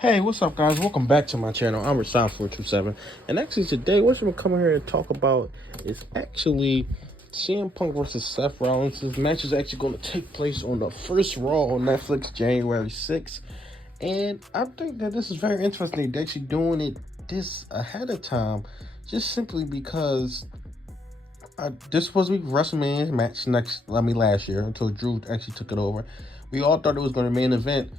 Hey, what's up, guys? Welcome back to my channel. I'm Rashawn427, and actually today what we're coming here to talk about is actually CM Punk versus Seth Rollins. This match is actually going to take place on the first Raw on Netflix, January 6th, and I think that this is very interesting. They're actually doing it this ahead of time, just simply because this was supposed to be WrestleMania match last year until Drew actually took it over. We all thought it was going to main event.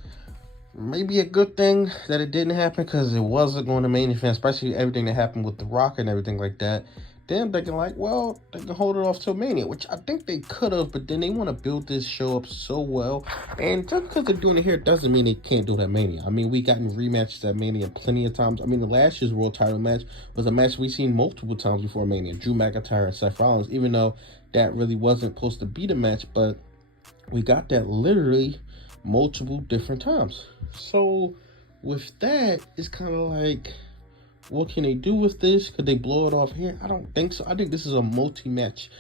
Maybe a good thing that it didn't happen because it wasn't going to main event, especially everything that happened with The Rock and everything like that. Then I'm thinking like, well, they can hold it off till Mania, which I think they could have, but then they want to build this show up so well. And just because they're doing it here doesn't mean they can't do that Mania. I mean, we gotten rematches at Mania plenty of times. I mean, the last year's world title match was a match we've seen multiple times before Mania. Drew McIntyre and Seth Rollins, even though that really wasn't supposed to be the match, but we got that literally multiple different times. So with that, it's kind of like, what can they do with this? Could they blow it off here? I don't think so. I think this is a multi-match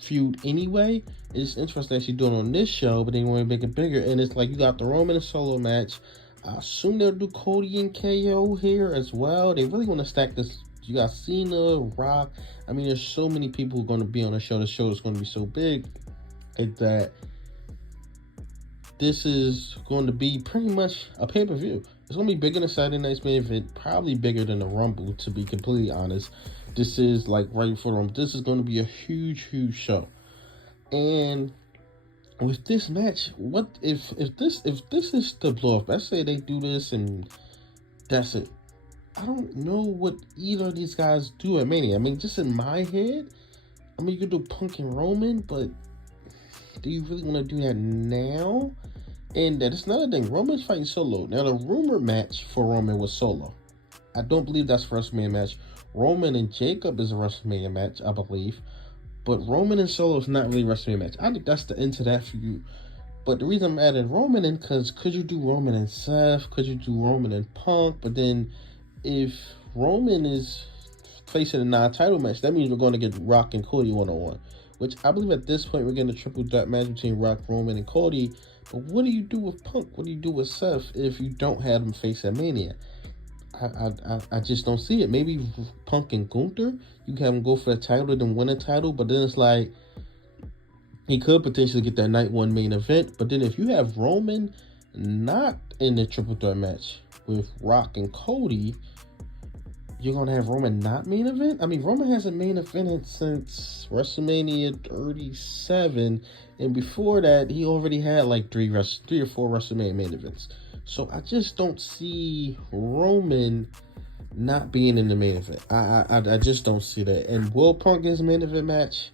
feud anyway. It's interesting actually doing it on this show, but they want to make it bigger. And it's like you got the Roman and Solo match. I assume they'll do Cody and KO here as well. They really want to stack this. You got Cena, Rock. I mean, there's so many people who are going to be on the show. The show is going to be so big that this is going to be pretty much a pay-per-view. It's going to be bigger than Saturday Night's main event, probably bigger than the Rumble, to be completely honest. This is like right before the Rumble. This is going to be a huge, huge show. And with this match, what if this is the blow up? Let's say they do this and that's it. I don't know what either of these guys do at Mania. I mean, just in my head, I mean, you could do Punk and Roman, but do you really want to do that now? And that's another thing. Roman's fighting Solo. Now, the rumor match for Roman was Solo. I don't believe that's a WrestleMania match. Roman and Jacob is a WrestleMania match, I believe. But Roman and Solo is not really a WrestleMania match. I think that's the end to that for you. But the reason I'm adding Roman in, because could you do Roman and Seth? Could you do Roman and Punk? But then if Roman is facing a non-title match, that means we're going to get Rock and Cody one-on-one. Which I believe at this point we're getting a triple threat match between Rock, Roman, and Cody. But what do you do with Punk? What do you do with Seth if you don't have them face at Mania? I just don't see it. Maybe Punk and Gunther, you have them go for the title, then win a title. But then it's like, he could potentially get that night one main event. But then if you have Roman not in the triple threat match with Rock and Cody, you're going to have Roman not main event? I mean, Roman hasn't main evented since WrestleMania 37. And before that, he already had like three or four WrestleMania main events. So I just don't see Roman not being in the main event. I just don't see that. And will Punk get his main event match?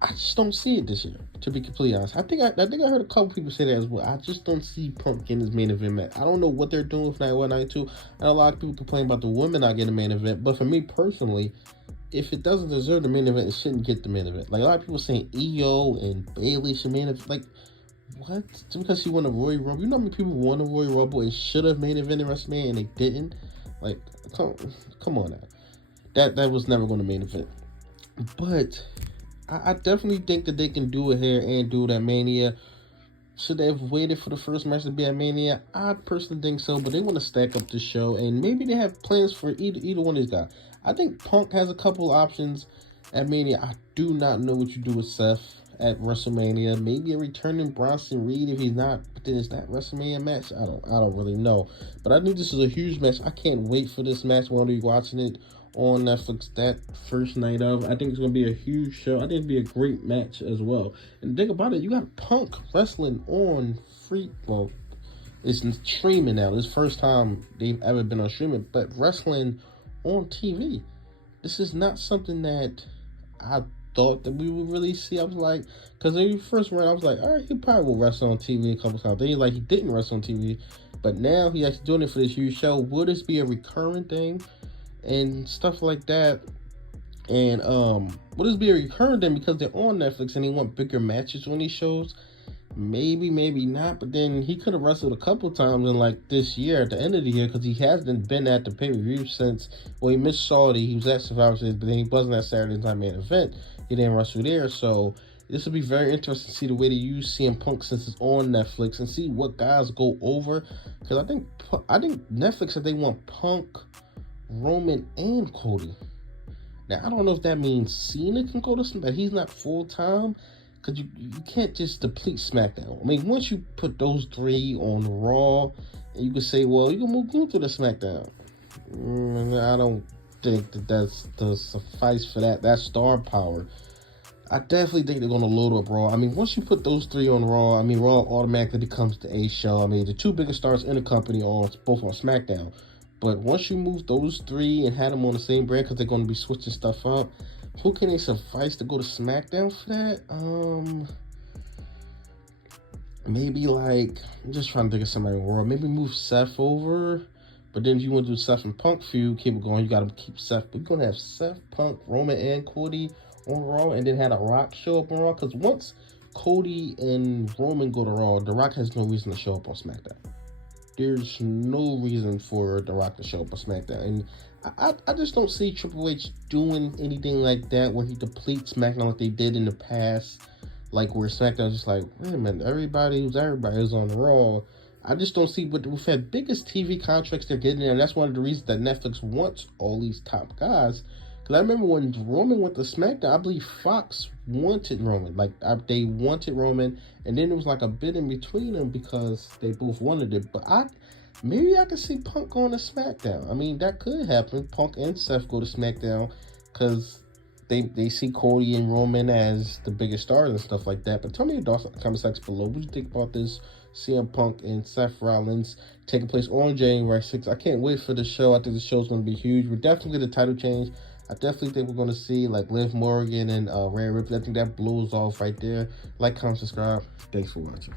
I just don't see it this year, to be completely honest. I think I heard a couple people say that as well. I just don't see Punk getting his main event match. I don't know what they're doing with Night 1, Night 2. And a lot of people complain about the women not getting a main event. But for me personally, if it doesn't deserve the main event, it shouldn't get the main event. Like a lot of people saying Io and Bayley should main event. Like, what? Just because she won a Royal Rumble? You know how many people won a Royal Rumble and should have main event in WrestleMania and they didn't? Like, come on now. That was never going to main event. But I definitely think that they can do it here and do it at Mania. Should they have waited for the first match to be at Mania? I personally think so, but they want to stack up the show, and maybe they have plans for either one of these guys. I think Punk has a couple options at Mania. I do not know what you do with Seth at WrestleMania. Maybe a returning Bronson Reed if he's not, but then is that WrestleMania match? I don't really know. But I think this is a huge match. I can't wait for this match. We're going to be watching it on Netflix that first night of. I think it's going to be a huge show. I think it'll be a great match as well. And think about it, you got Punk wrestling on it's streaming now. This is the first time they've ever been on streaming, but wrestling on TV. This is not something that I thought that we would really see. I was like, because when you first ran, I was like, all right, he probably will wrestle on TV a couple times. Then he didn't wrestle on TV, but now he's actually doing it for this huge show. Will this be a recurring thing? And stuff like that. And will this be a recurring thing because they're on Netflix and they want bigger matches on these shows? Maybe, maybe not. But then he could have wrestled a couple times in like this year at the end of the year, because he hasn't been at the pay-per-view since, well, he missed Saudi. He was at Survivor Series, but then he wasn't at Saturday Night main event. He didn't wrestle there. So This will be very interesting to see the way they use CM Punk since it's on Netflix and see what guys go over. Because I think Netflix said they want Punk, Roman, and Cody. Now, I don't know if that means Cena can go to SmackDown, but he's not full-time. Because you can't just deplete SmackDown. I mean, once you put those three on Raw, and you can say, well, you can move on to the SmackDown. I don't think that's the suffice for that. That's star power. I definitely think they're going to load up Raw. I mean, once you put those three on Raw, I mean, Raw automatically becomes the A show. I mean, the two biggest stars in the company are both on SmackDown. But once you move those three and have them on the same brand, because they're going to be switching stuff up, who can they suffice to go to SmackDown for that? Maybe like, I'm just trying to think of somebody in Raw. Maybe move Seth over. But then if you want to do Seth and Punk feud, keep it going. You got to keep Seth. But you're going to have Seth, Punk, Roman, and Cody on Raw, and then had The Rock show up on Raw. Because once Cody and Roman go to Raw, The Rock has no reason to show up on SmackDown. There's no reason for The Rock to show up on SmackDown. And I just don't see Triple H doing anything like that where he depletes SmackDown like they did in the past. Like where SmackDown just like, wait a minute, everybody who's on Raw. I just don't see, but with the biggest TV contracts they're getting, and that's one of the reasons that Netflix wants all these top guys. Because I remember when Roman went to SmackDown, I believe Fox wanted Roman. Like, they wanted Roman, and then it was like a bit in between them because they both wanted it. But maybe I could see Punk going to SmackDown. I mean, that could happen. Punk and Seth go to SmackDown because they see Cody and Roman as the biggest stars and stuff like that. But tell me your thoughts in the comment section below. What do you think about this CM Punk and Seth Rollins taking place on January 6th? I can't wait for the show. I think the show's going to be huge. We're definitely going to title change. I definitely think we're going to see like Liv Morgan and Rhea Ripley. I think that blows off right there. Like, comment, subscribe. Thanks for watching.